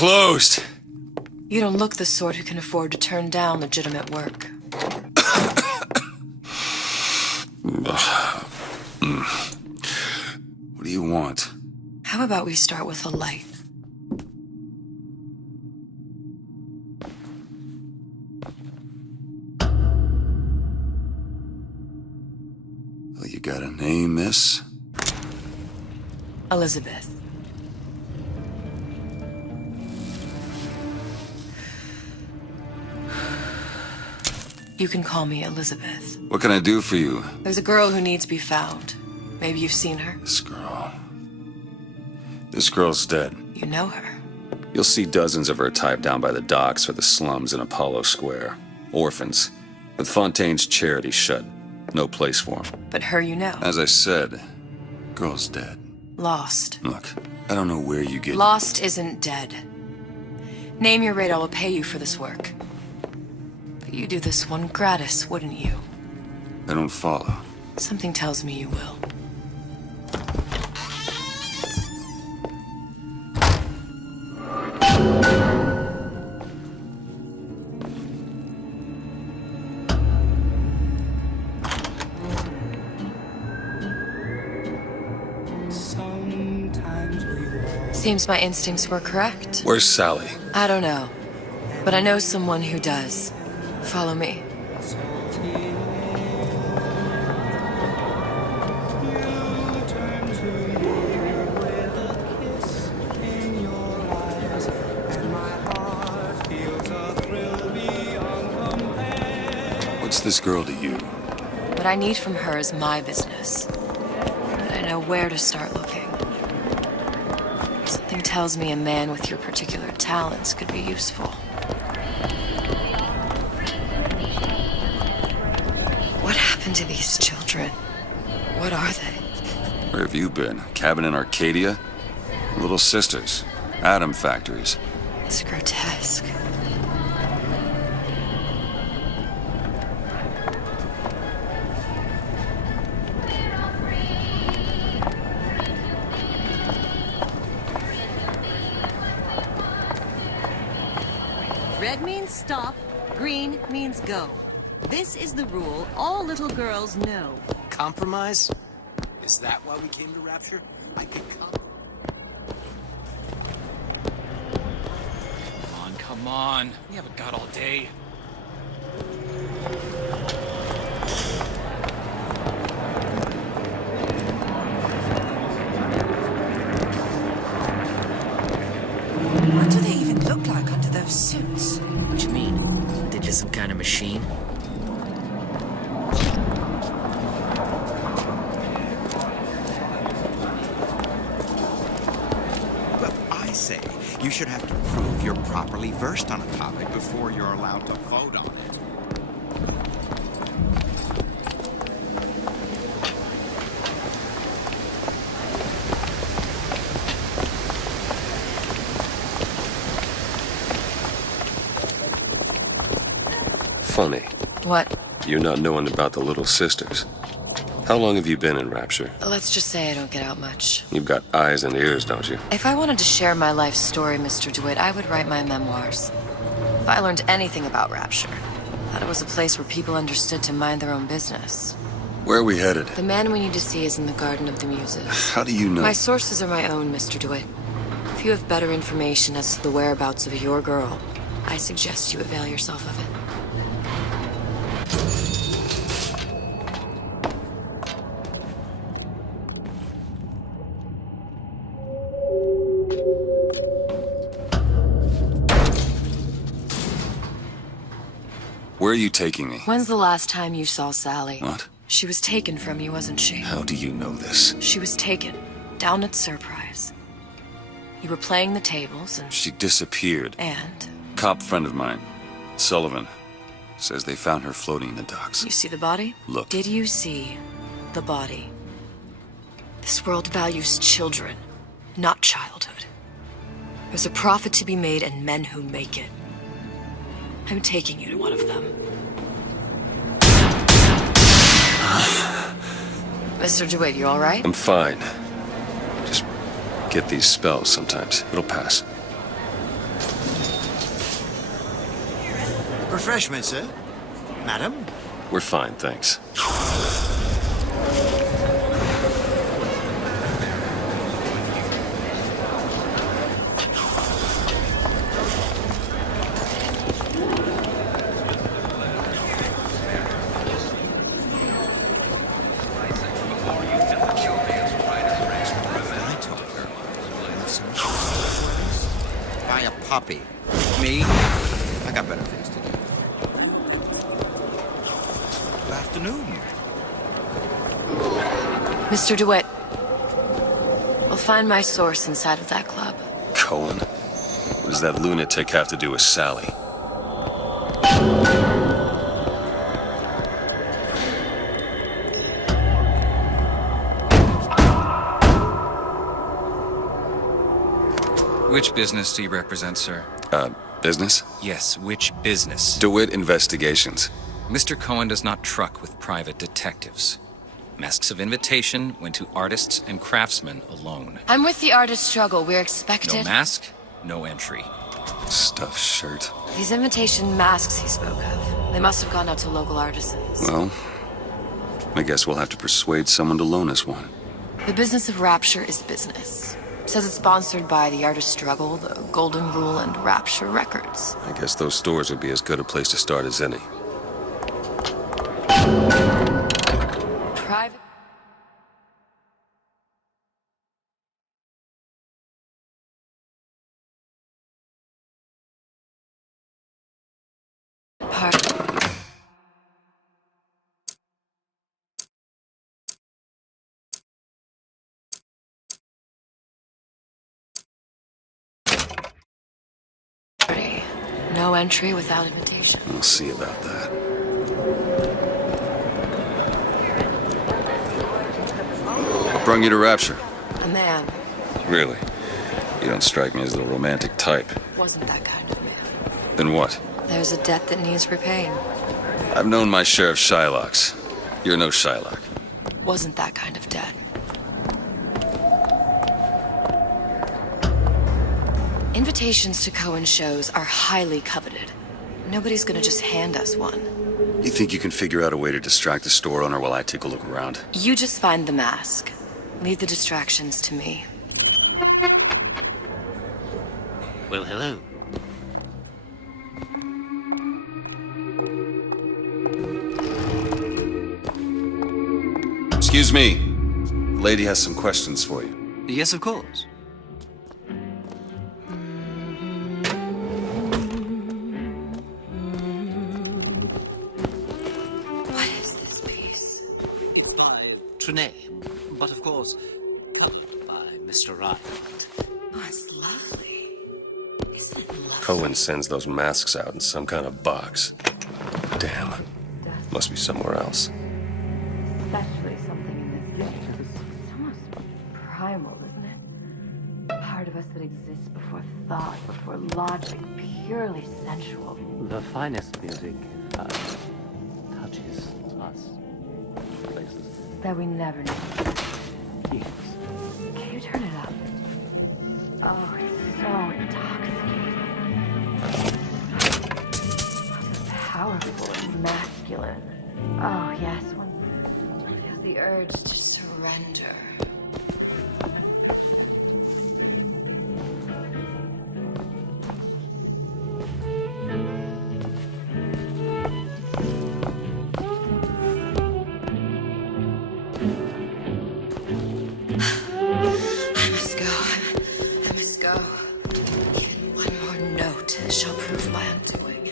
closed. You don't look the sort who can afford to turn down legitimate work. What do you want? How about we start with a light? Well, you got a name, miss? Elizabeth. You can call me Elizabeth. What can I do for you? There's a girl who needs to be found. Maybe you've seen her. This girl. This girl's dead. You know her. You'll see dozens of her type down by the docks or the slums in Apollo Square. Orphans. With Fontaine's charity shut. No place for them. But her you know. As I said, girl's dead. Lost. Look, I don't know where you get... Lost isn't dead. Name your rate, I will pay you for this work. But you do this one gratis, wouldn't you? I don't follow. Something tells me you will. Seems my instincts were correct. Where's Sally? I don't know. But I know someone who does. Follow me. What's this girl to you? What I need from her is my business. But I know where to start looking. Something tells me a man with your particular talents could be useful. What happened to these children? What are they? Where have you been? Cabin in Arcadia? Little sisters. Atom factories. It's grotesque. Red means stop, green means go. This is the rule all little girls know. Compromise? Is that why we came to Rapture? I could Come on. We haven't got all day. What do they even look like under those suits? What you mean? They just some kind of machine? Well, I say you should have to prove you're properly versed on a topic before you're allowed to vote on it. Funny. What? You not knowing about the Little Sisters. How long have you been in Rapture? Let's just say I don't get out much. You've got eyes and ears, don't you? If I wanted to share my life story, Mr. DeWitt, I would write my memoirs. If I learned anything about Rapture, I thought it was a place where people understood to mind their own business. Where are we headed? The man we need to see is in the Garden of the Muses. How do you know? My sources are my own, Mr. DeWitt. If you have better information as to the whereabouts of your girl, I suggest you avail yourself of it. Where are you taking me? When's the last time you saw Sally? What? She was taken from you, wasn't she? How do you know this? She was taken, down at Surprise. You were playing the tables and... She disappeared. And? Cop friend of mine, Sullivan, says they found her floating in the docks. You see the body? Look. Did you see the body? This world values children, not childhood. There's a profit to be made and men who make it. I'm taking you to one of them. Mr. DeWitt, you all right? I'm fine. Just get these spells sometimes. It'll pass. refreshment, sir? Madam? We're fine, thanks. I told her. Buy a puppy. Me? I got better things to do. Good afternoon. Mr. DeWitt, we'll find my source inside of that club. Cohen? What does that lunatic have to do with Sally? Which business do you represent, sir? Business? Yes, which business? DeWitt Investigations. Mr. Cohen does not truck with private detectives. Masks of invitation went to artists and craftsmen alone. I'm with the artist struggle. We're expected. No mask, no entry. Stuffed shirt. These invitation masks he spoke of, they must have gone out to local artisans. Well, I guess we'll have to persuade someone to loan us one. The business of Rapture is business. Says it's sponsored by the Artist Struggle, the Golden Rule, and Rapture Records. I guess those stores would be as good a place to start as any. Private... Part... No entry without invitation. We'll see about that. What brought you to Rapture? A man. Really? You don't strike me as the romantic type. Wasn't that kind of man. Then what? There's a debt that needs repaying. I've known my share of Shylocks. You're no Shylock. Wasn't that kind of debt. Invitations to Cohen shows are highly coveted. Nobody's gonna just hand us one. You think you can figure out a way to distract the store owner while I take a look around? You just find the mask. Leave the distractions to me. Well, hello. Excuse me. The lady has some questions for you. Yes, of course. What is this piece? It's by Trenet, but of course, cut by Mr. Ryan. Oh, it's lovely. Isn't it lovely? Cohen sends those masks out in some kind of box. Damn. Must be somewhere else. Especially something in this game. It's almost primal, isn't it? Part of us that exists before thought, before logic, purely sensual. The finest music touches us. Places. That we never knew. Yes. Can you turn it up? Oh, it's so intoxicating. So powerful and masculine. Oh, yes, one feels the urge to surrender. I must go. Even one more note shall prove my undoing.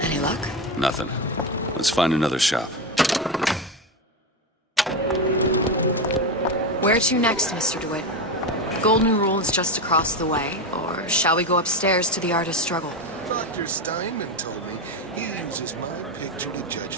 Any luck? Nothing. Let's find another shop. Where to next, Mr. DeWitt? Golden Rule is just across the way, or shall we go upstairs to the Artist Struggle? Dr. Steinman told me he uses my picture to judge